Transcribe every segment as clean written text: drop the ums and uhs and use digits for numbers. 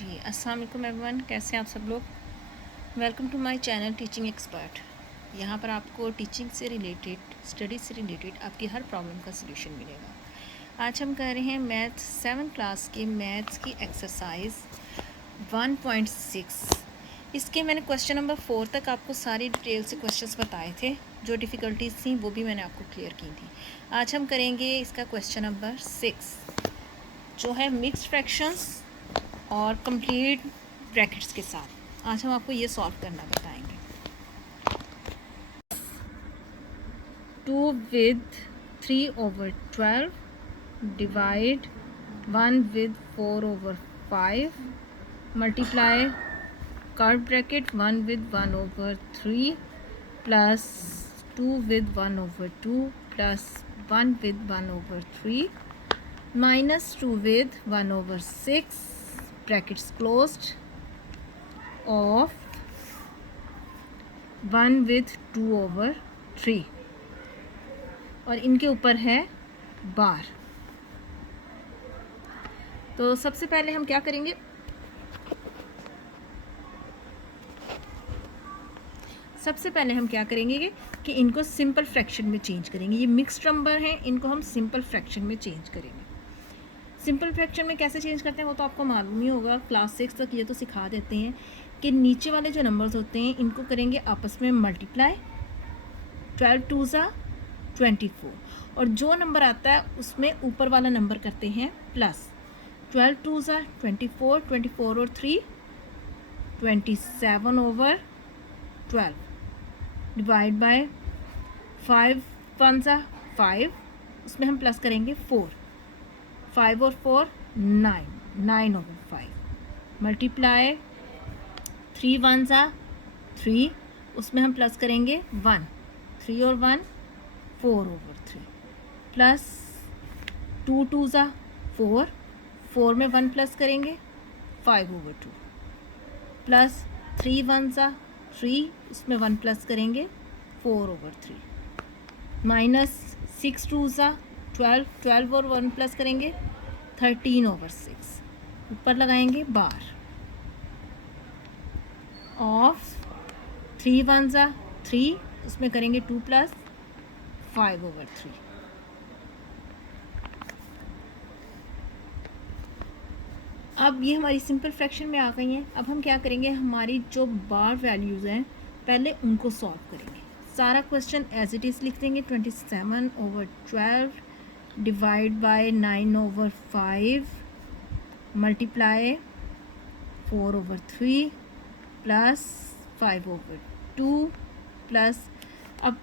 जी अस्सलाम वालेकुम एवरीवन, कैसे हैं आप सब लोग। Welcome to my channel teaching expert. यहाँ पर आपको टीचिंग से रिलेटेड, स्टडी से रिलेटेड आपकी हर प्रॉब्लम का सलूशन मिलेगा। आज हम कर रहे हैं मैथ्स 7th क्लास के मैथ्स की एक्सरसाइज 1.6। इसके मैंने क्वेश्चन नंबर 4 तक आपको सारी डिटेल से क्वेश्चंस बताए थे। जो डिफ़िकल्टीज़ थी वो भी मैंने आपको क्लियर की थी। आज हम करेंगे इसका क्वेश्चन नंबर 6 जो है मिक्स्ड फ्रैक्शंस और कंप्लीट ब्रैकेट्स के साथ। आज हम आपको ये सॉल्व करना बताएंगे। 2 with 3/12 divide 1 with 4/5 multiply curve bracket 1 with 1/3 plus 2 with 1/2 plus 1 with 1/3 minus 2 with 1/6 brackets closed of 1 with 2/3 और इनके ऊपर है बार। तो सबसे पहले हम क्या करेंगे, कि इनको सिंपल फ्रैक्शन में चेंज करेंगे। ये मिक्स्ड नंबर हैं, इनको हम सिंपल फ्रैक्शन में चेंज करेंगे। सिंपल फ्रैक्शन में कैसे चेंज करते हैं वो तो आपको मालूम ही होगा, क्लास 6 तक ये तो सिखा देते हैं कि नीचे वाले जो नंबर्स होते हैं इनको करेंगे आपस में मल्टीप्लाई। 12 2 ज़ा 24 और जो नंबर आता है उसमें ऊपर वाला नंबर करते हैं प्लस। 12 2 ज़ा 24, 24 और 3 27/12 डिवाइड बाय 5 1 ज़ा 5, उसमें हम प्लस करेंगे 4, 5 और 4 9, 9/5 मल्टीप्लाई 3 1 ज़ा 3, उसमें हम प्लस करेंगे 1, 3 और 1 4/3 प्लस 2 2 ज़ा 4, 4 में 1 प्लस करेंगे 5/2 प्लस 3 1 ज़ा 3, उसमें 1 प्लस करेंगे 4/3 माइनस 6 2 ज़ा 12, 12 और 1 प्लस करेंगे 13/6 ऊपर लगाएंगे बार ऑफ 3 1 ज़ा 3, उसमें करेंगे 2 प्लस 5/3। अब ये हमारी सिंपल फ्रैक्शन में आ गई हैं। अब हम क्या करेंगे, हमारी जो बार वैल्यूज़ हैं पहले उनको सॉल्व करेंगे। सारा क्वेश्चन एज इट इज़ लिख देंगे। 27/12 divide by 9/5 multiply 4/3 plus 5/2 plus, अब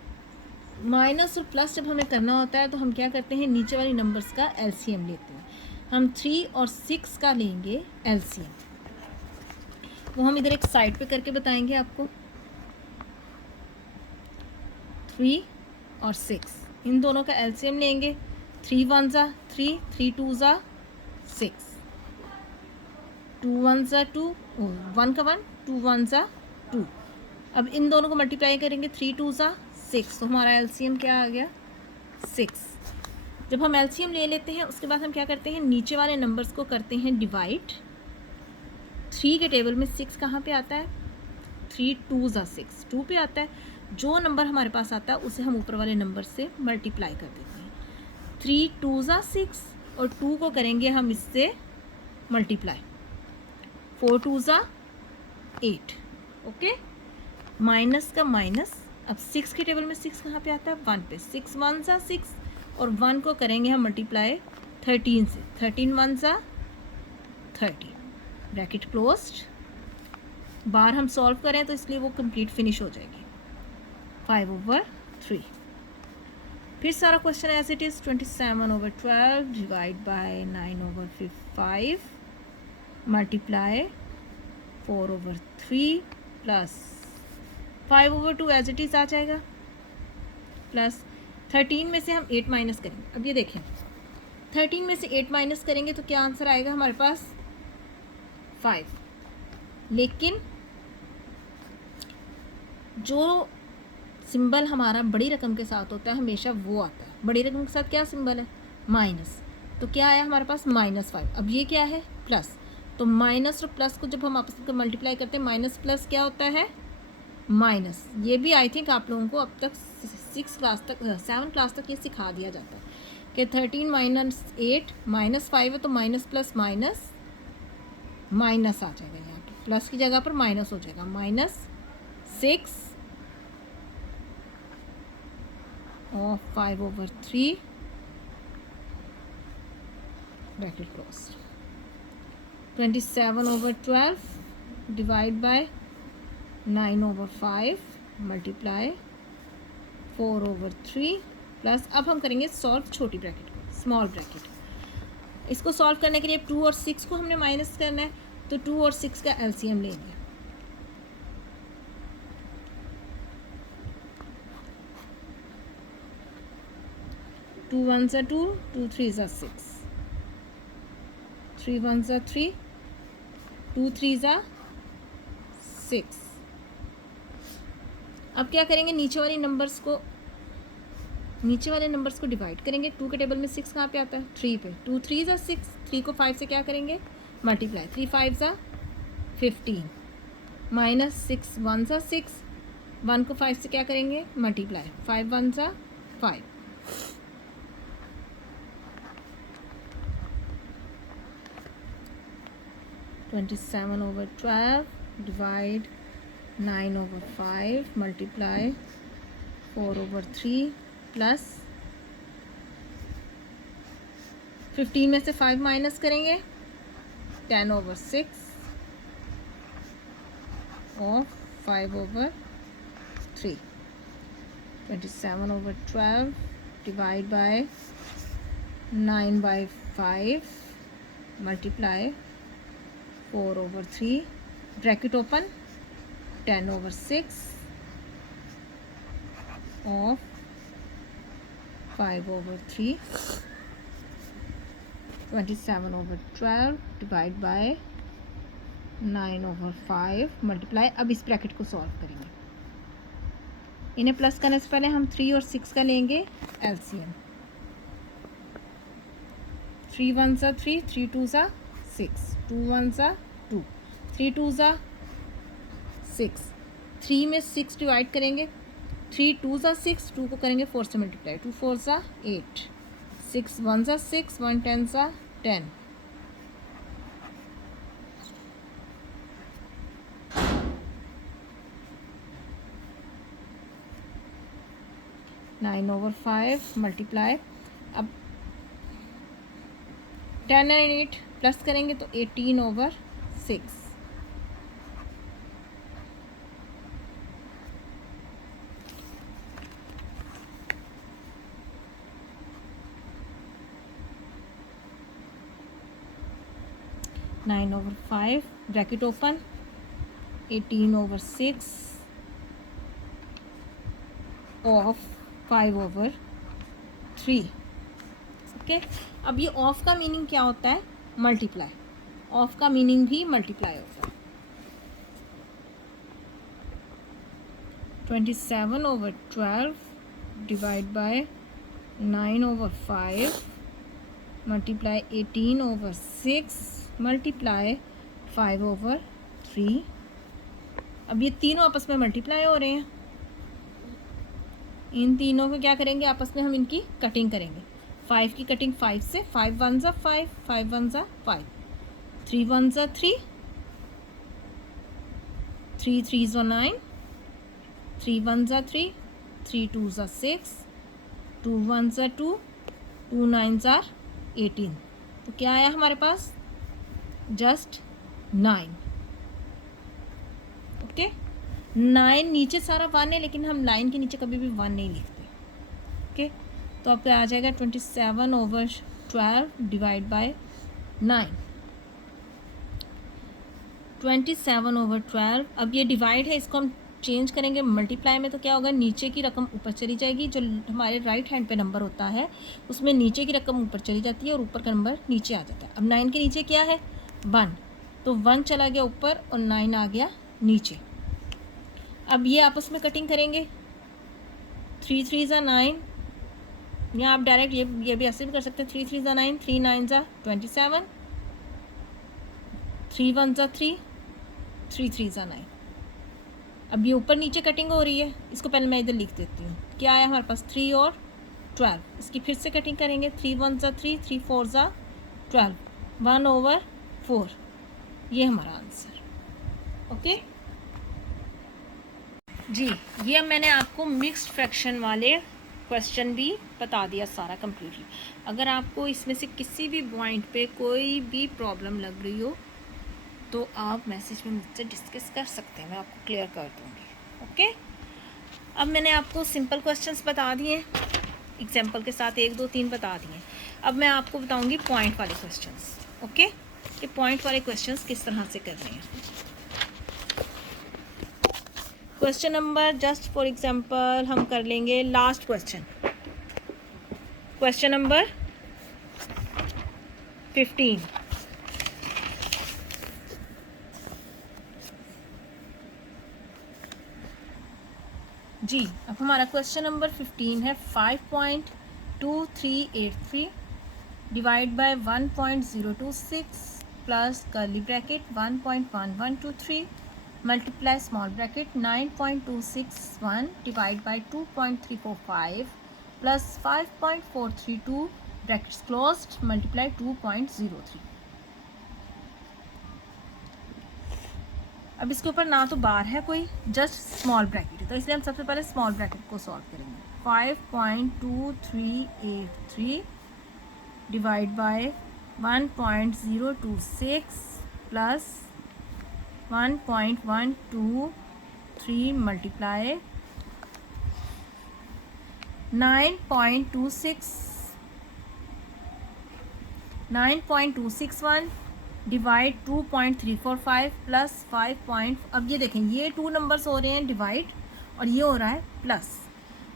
माइनस और प्लस जब हमें करना होता है तो हम क्या करते हैं, नीचे वाली नंबर्स का एलसीएम लेते हैं। हम 3 और 6 का लेंगे एलसीएम, वो हम इधर एक साइड पे करके बताएंगे आपको। 3 और 6 इन दोनों का एलसीएम लेंगे। 3 1 ज़ा 3, 3 2 ज़ा 6, 2 1 ज़ा 2, 1 का 1, 2 1 ज़ा 2। अब इन दोनों को मल्टीप्लाई करेंगे, 3 2 ज़ा 6, तो हमारा एलसीएम क्या आ गया 6। जब हम एलसीएम ले लेते हैं उसके बाद हम क्या करते हैं, नीचे वाले नंबर्स को करते हैं डिवाइड। 3 के टेबल में 6 कहाँ पे आता है, 3 2 ज़ा 6 2 पे आता है। जो नंबर हमारे पास आता है उसे हम ऊपर वाले नंबर से मल्टीप्लाई कर देते हैं। 3 2 ज़ा 6 और 2 को करेंगे हम इससे मल्टीप्लाई, 4 2 ज़ा 8। ओके, माइनस का माइनस। अब 6 के टेबल में 6 कहाँ पे आता है, 1 पे। 6 1 ज़ा 6 और 1 को करेंगे हम मल्टीप्लाई 13 से। 13 1 ज़ा 30 ब्रैकेट क्लोज्ड। बार हम सॉल्व करें तो इसलिए वो कंप्लीट फिनिश हो जाएगी। 5/3 फिर सारा question as it is. 27/12 divide by 9/5 multiply 4/3 plus 5/2 as it is आ जाएगा, प्लस 13 में से हम 8 माइनस करेंगे। अब ये देखें, 13 में से 8 माइनस करेंगे तो क्या आंसर आएगा हमारे पास 5। लेकिन जो सिंबल हमारा बड़ी रकम के साथ होता है हमेशा वो आता है। बड़ी रकम के साथ क्या सिंबल है, माइनस, तो क्या आया हमारे पास -5। अब ये क्या है, प्लस। तो माइनस और प्लस को जब हम आपस में मल्टीप्लाई करते हैं, माइनस प्लस क्या होता है, माइनस। ये भी आई थिंक आप लोगों को अब तक 7 क्लास तक ये सिखा दिया जाता है कि 13 माइनस 8 माइनस 5 है, तो माइनस प्लस माइनस माइनस आ जाएगा, यहाँ पे प्लस की जगह पर माइनस हो जाएगा, -6 और 5/3 bracket close. 27/12 divide by 9/5 multiply 4/3 plus, अब हम करेंगे सॉल्व छोटी ब्रैकेट को, स्मॉल ब्रैकेट। इसको सॉल्व करने के लिए 2 और 6 को हमने माइनस करना है, तो 2 और 6 का एलसीएम लेंगे। टू 1 ज़ा 2, 2 3 ज़ा 6, 3 1 ज़ा 3, 2 3 ज़ा 6। अब क्या करेंगे, नीचे वाले नंबर्स को डिवाइड करेंगे। 2 के टेबल में 6 कहाँ पे आता है, 3 पे। 2 3 ज़ा 6, 3 को 5 से क्या करेंगे, मल्टीप्लाई। 3 5 ज़ा 15 -6 1 ज़ा 6, 1 को 5 से क्या करेंगे, मल्टीप्लाई। 5 1 ज़ा 5, 27/12 डिवाइड 9/5 मल्टीप्लाई 4/3 प्लस 15 में से 5 माइनस करेंगे, 10/6 और 5/3। 27/12 divide by 9/5 multiply 4/3 bracket open, 10/6 और 5/3। 27/12 डिवाइड बाय 9/5 मल्टीप्लाई। अब इस ब्रैकेट को सॉल्व करेंगे। इन्हें प्लस करने से पहले हम 3 और 6 का लेंगे एलसीएम। 3 1 ज़ा 3, 3 2 ज़ा 6, 2 1 ज़ा 2, 3 2 ज़ा 6। 3 में 6 डिवाइड करेंगे, 3 2 ज़ा 6, 2 को करेंगे 4 से मल्टीप्लाई, 2 4 ज़ा 8, 6 1 ज़ा 6, 1 10 ज़ा 10। (9/5 मल्टीप्लाई, अब 10 और 8 प्लस करेंगे तो 18/6। (9/5 ब्रैकेट ओपन, 18/6 ऑफ 5/3। ओके, अब ये ऑफ का मीनिंग क्या होता है, मल्टीप्लाई। ऑफ का मीनिंग भी मल्टीप्लाई होता है। 27/12 डिवाइड बाय 9/5 मल्टीप्लाई 18/6 मल्टीप्लाई 5/3। अब ये तीनों आपस में मल्टीप्लाई हो रहे हैं। इन तीनों को क्या करेंगे, आपस में हम इनकी कटिंग करेंगे। 5 की कटिंग 5 से, 5 1 ज़ा 5, 5 1 ज़ा 5, 3 1 ज़ा 3, 3 3 ज़ा 9, 3 1 ज़ा 3, 3 2 ज़ा 6, 2 1 ज़ा 2, 2 9 ज़ा 18। तो क्या आया हमारे पास, जस्ट 9। ओके, 9 नीचे सारा 1 है, लेकिन हम लाइन के नीचे कभी भी 1 नहीं लिखते। ओके, तो आपका आ जाएगा 27/12 डिवाइड बाय 9। 27/12, अब ये डिवाइड है, इसको हम चेंज करेंगे मल्टीप्लाई में, तो क्या होगा, नीचे की रकम ऊपर चली जाएगी। जो हमारे राइट हैंड पे नंबर होता है उसमें नीचे की रकम ऊपर चली जाती है और ऊपर का नंबर नीचे आ जाता है। अब 9 के नीचे क्या है, 1, तो 1 चला गया ऊपर और 9 आ गया नीचे। अब ये आपस में कटिंग करेंगे, 3 3 ज़ा 9, या आप डायरेक्ट ये भी ऐसे भी कर सकते हैं। 3 3 ज़ा 9, 3 9 ज़ा 27, 3 1 ज़ा 3, 3 3 ज़ा 9। अब ये ऊपर नीचे कटिंग हो रही है, इसको पहले मैं इधर लिख देती हूँ। क्या आया हमारे पास 3 और 12, इसकी फिर से कटिंग करेंगे। 3 1 ज़ा 3, 3 4 ज़ा 12, 1/4, ये हमारा आंसर। ओके जी, ये अब मैंने आपको मिक्स्ड फ्रैक्शन वाले क्वेश्चन भी बता दिया सारा कम्प्लीटली। अगर आपको इसमें से किसी भी पॉइंट पे कोई भी प्रॉब्लम लग रही हो तो आप मैसेज में मुझसे डिस्कस कर सकते हैं, मैं आपको क्लियर कर दूँगी। ओके, अब मैंने आपको सिंपल क्वेश्चंस बता दिए, एग्जाम्पल के साथ 1 2 3 बता दिए। अब मैं आपको बताऊँगी पॉइंट वाले क्वेश्चंस। ओके, कि पॉइंट वाले क्वेश्चंस किस तरह से करने हैं। Question number, just for example हम कर लेंगे लास्ट क्वेश्चन, क्वेश्चन नंबर 15। जी, अब हमारा क्वेश्चन नंबर 15 है 5.2383 divide by 1.026 plus curly bracket 1.1123 multiply small bracket 9.261 divide by 2.345 plus 5.432 brackets closed multiply 2.03। अब इसके ऊपर ना तो बार है कोई, जस्ट स्मॉल ब्रैकेट है, तो इसलिए हम सबसे पहले स्मॉल ब्रैकेट को सॉल्व करेंगे। 5.2383 divide by 1.026 plus 1.123 multiply 9.261 divide 2.345 plus 5. अब ये देखें, ये 2 नंबर्स हो रहे हैं डिवाइड और ये हो रहा है प्लस,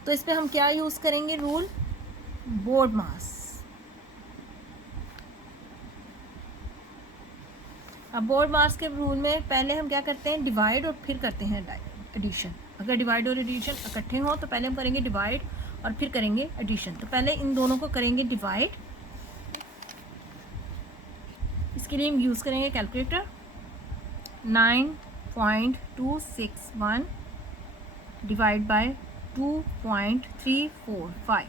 तो इस पर हम क्या यूज़ करेंगे, रूल बोर्ड मास। अब बोर्ड मास के रूल में पहले हम क्या करते हैं, डिवाइड और फिर करते हैं एडिशन। अगर डिवाइड और एडिशन इकट्ठे हों तो पहले हम करेंगे डिवाइड और फिर करेंगे एडिशन। तो पहले इन दोनों को करेंगे डिवाइड, इसके लिए हम यूज़ करेंगे कैलकुलेटर। 9.261 डिवाइड बाय 2.345,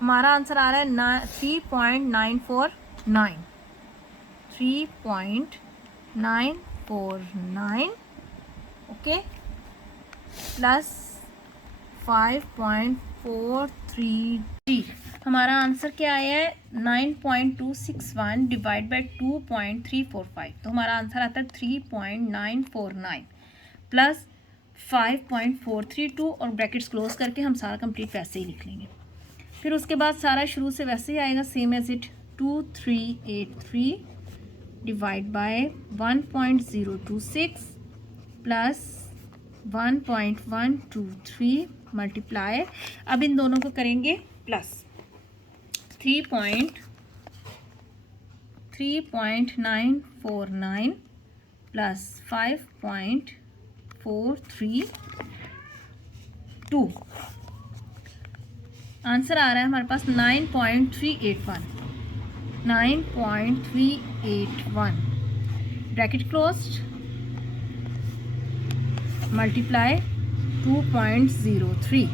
हमारा आंसर आ रहा है 3.949, 3.949 ओके, प्लस 5.43। हमारा आंसर क्या आया है, 9.261 डिवाइड बाई 2.345, तो हमारा आंसर आता है 3.949 प्लस 5.432 और ब्रैकेट्स क्लोज करके हम सारा कंप्लीट वैसे ही लिख लेंगे। फिर उसके बाद सारा शुरू से वैसे ही आएगा, same as it. 2383 divide by 1.026 plus 1.123 multiply, अब इन दोनों को करेंगे प्लस 3.949 प्लस 5.432, आंसर आ रहा है हमारे पास 9.381 ब्रैकेट क्लोज्ड मल्टीप्लाई 2.03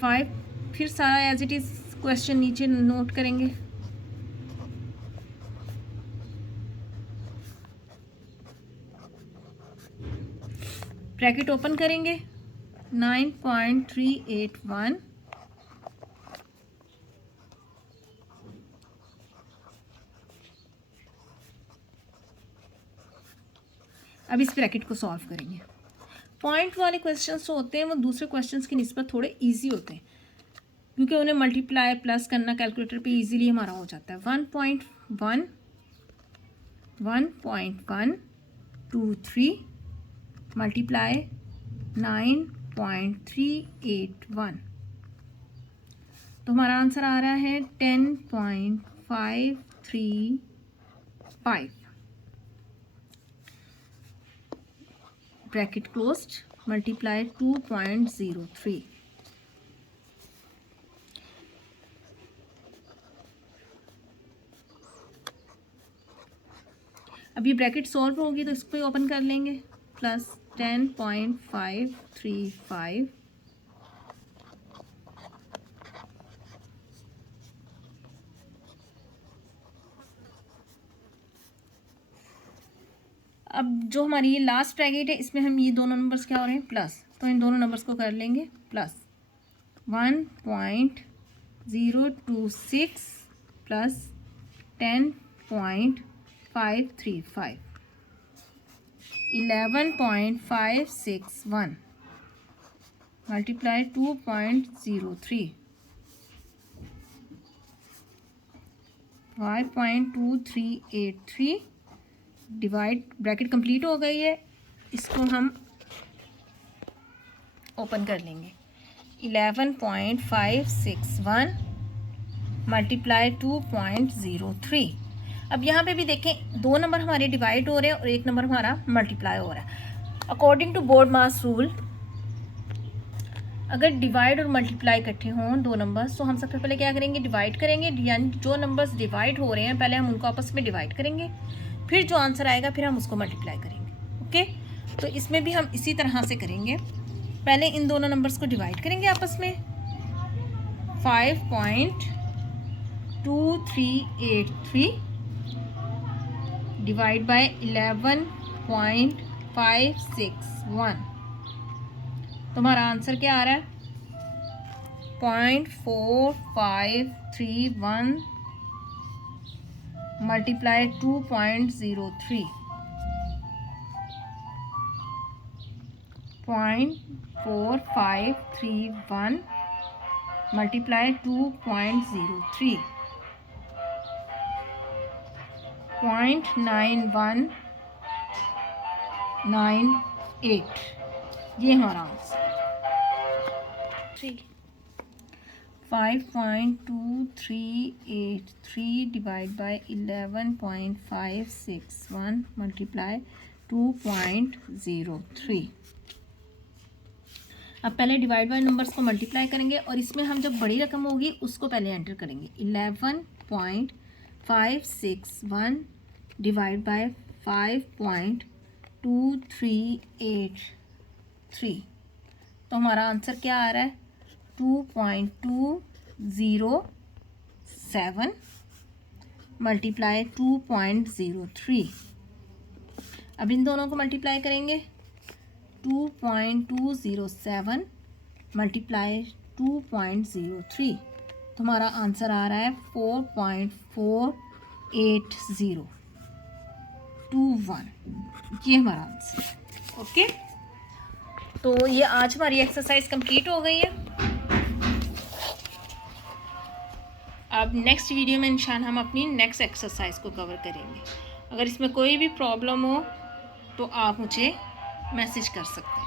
5। फिर सारा एज इट इज़ क्वेश्चन नीचे नोट करेंगे। ब्रैकेट ओपन करेंगे, 9.381 अब इस ब्रैकेट को सॉल्व करेंगे। पॉइंट वाले क्वेश्चंस जो होते हैं वो दूसरे क्वेश्चंस की निस्बत थोड़े इजी होते हैं, क्योंकि उन्हें मल्टीप्लाई प्लस करना कैलकुलेटर पे इजीली हमारा हो जाता है। 1.123 मल्टीप्लाई 9.381, तो हमारा आंसर आ रहा है 10.535 ब्रैकेट क्लोज्ड मल्टीप्लाई 2.03। अब ये ब्रैकेट सॉल्व होगी तो इसको ओपन कर लेंगे, प्लस 10.535। अब जो हमारी ये लास्ट ब्रैकेट है इसमें हम ये दोनों नंबर्स क्या हो रहे हैं, प्लस, तो इन दोनों नंबर्स को कर लेंगे plus 1.026 plus 10.535, 11.561 multiply 2.03, 5.2383 divide, bracket complete हो गई है, इसको हम ओपन कर लेंगे, 11.561 मल्टीप्लाई 2.03। अब यहाँ पे भी देखें दो नंबर हमारे डिवाइड हो रहे हैं और एक नंबर हमारा मल्टीप्लाई हो रहा है। According to BODMAS rule अगर डिवाइड और मल्टीप्लाई इकट्ठे हों दो नंबर्स तो हम सबसे पहले क्या करेंगे, डिवाइड करेंगे, यानी जो नंबर्स डिवाइड हो रहे हैं पहले हम उनको आपस में डिवाइड करेंगे, फिर जो आंसर आएगा फिर हम उसको मल्टीप्लाई करेंगे। ओके, तो इसमें भी हम इसी तरह से करेंगे, पहले इन दोनों नंबर्स को डिवाइड करेंगे आपस में, 5.2383 डिवाइड बाय 11.561, तो हमारा आंसर क्या आ रहा है 0.4531 मल्टीप्लाई 2.03, 0.4531 मल्टीप्लाई 2.03, 0.9198, ये हमारा आंसर 5.2383 डिवाइड बाय 11.561 मल्टीप्लाई 2.03। अब पहले डिवाइड बाय नंबर्स को मल्टीप्लाई करेंगे और इसमें हम जब बड़ी रकम होगी उसको पहले एंटर करेंगे, 11.561 डिवाइड बाय 5.2383, तो हमारा आंसर क्या आ रहा है 2.207 मल्टीप्लाई 2.03। अब इन दोनों को मल्टीप्लाई करेंगे, 2.207 मल्टीप्लाई 2.03, तो हमारा आंसर आ रहा है 4.48021, ये हमारा आंसर। ओके, तो ये आज हमारी एक्सरसाइज कंप्लीट हो गई है। अब नेक्स्ट वीडियो में इंशाल्लाह हम अपनी नेक्स्ट एक्सरसाइज को कवर करेंगे। अगर इसमें कोई भी प्रॉब्लम हो तो आप मुझे मैसेज कर सकते हैं।